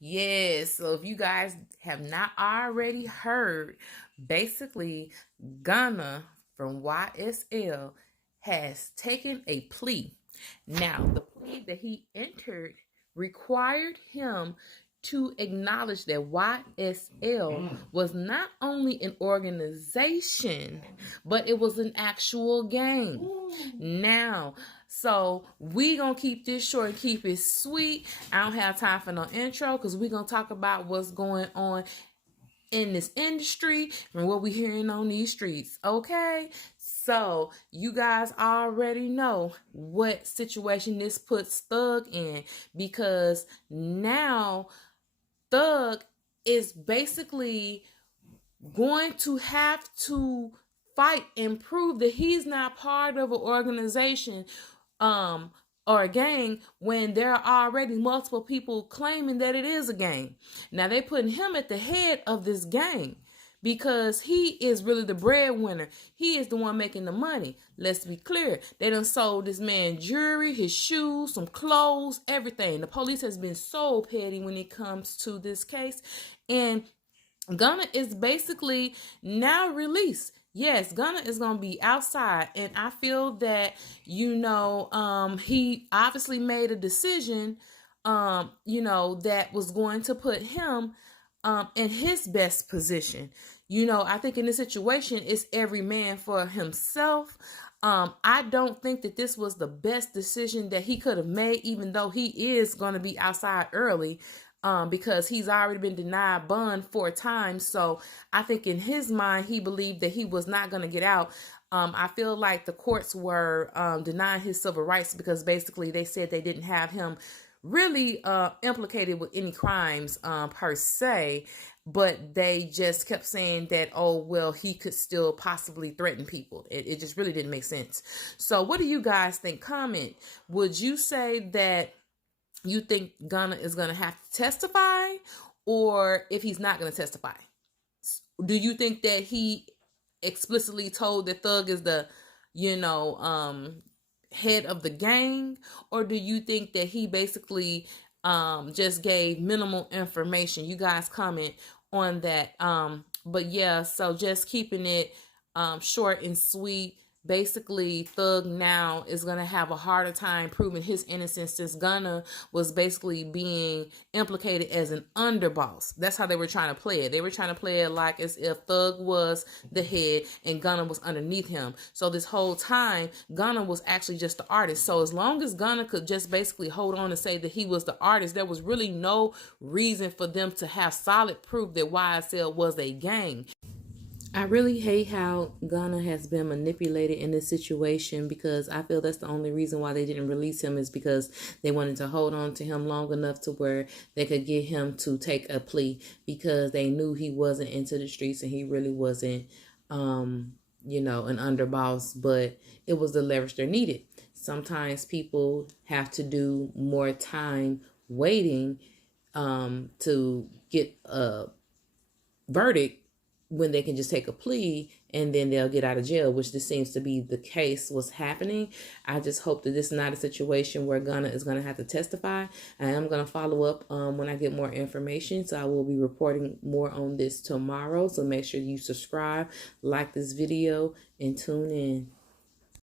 Yes, so if you guys have not already heard, basically Gunna from YSL has taken a plea. Now, the plea that he entered required him to acknowledge that YSL was not only an organization, but it was an actual gang. Now, so we gonna keep this short and keep it sweet. I don't have time for no intro because we gonna talk about what's going on in this industry and what we hearing on these streets. Okay, so you guys already know what situation this puts Thug in, because now Thug is basically going to have to fight and prove that he's not part of an organization or a gang when there are already multiple people claiming that it is a gang. Now they putting him at the head of this gang because he is really the breadwinner. He is the one making the money. Let's be clear. They done sold this man jewelry, his shoes, some clothes, everything. The police has been so petty when it comes to this case. And Gunna is basically now released. Yes, Gunna is going to be outside. And I feel that, he obviously made a decision, that was going to put him in his best position. I think in this situation, it's every man for himself. I don't think that this was the best decision that he could have made, even though he is going to be outside early. Because he's already been denied bond 4 times. So I think in his mind, he believed that he was not going to get out. I feel like the courts were denying his civil rights because basically they said they didn't have him really implicated with any crimes per se, but they just kept saying that, oh, well, he could still possibly threaten people. It just really didn't make sense. So what do you guys think? Comment. Would you say that you think Gunna is going to have to testify, or if he's not going to testify? Do you think that he explicitly told that Thug is the, head of the gang? Or do you think that he basically just gave minimal information? You guys comment on that. But yeah, so just keeping it short and sweet. Basically, Thug now is going to have a harder time proving his innocence since Gunna was basically being implicated as an underboss. That's how they were trying to play it. They were trying to play it like as if Thug was the head and Gunna was underneath him. So this whole time, Gunna was actually just the artist. So as long as Gunna could just basically hold on and say that he was the artist, there was really no reason for them to have solid proof that YSL was a gang. I really hate how Gunna has been manipulated in this situation, because I feel that's the only reason why they didn't release him, is because they wanted to hold on to him long enough to where they could get him to take a plea, because they knew he wasn't into the streets and he really wasn't, an underboss, but it was the leverage they needed. Sometimes people have to do more time waiting to get a verdict when they can just take a plea and then they'll get out of jail, which this seems to be the case, what's happening. I just hope that this is not a situation where Gunna is going to have to testify. I am going to follow up when I get more information. So I will be reporting more on this tomorrow. So make sure you subscribe, like this video, and tune in.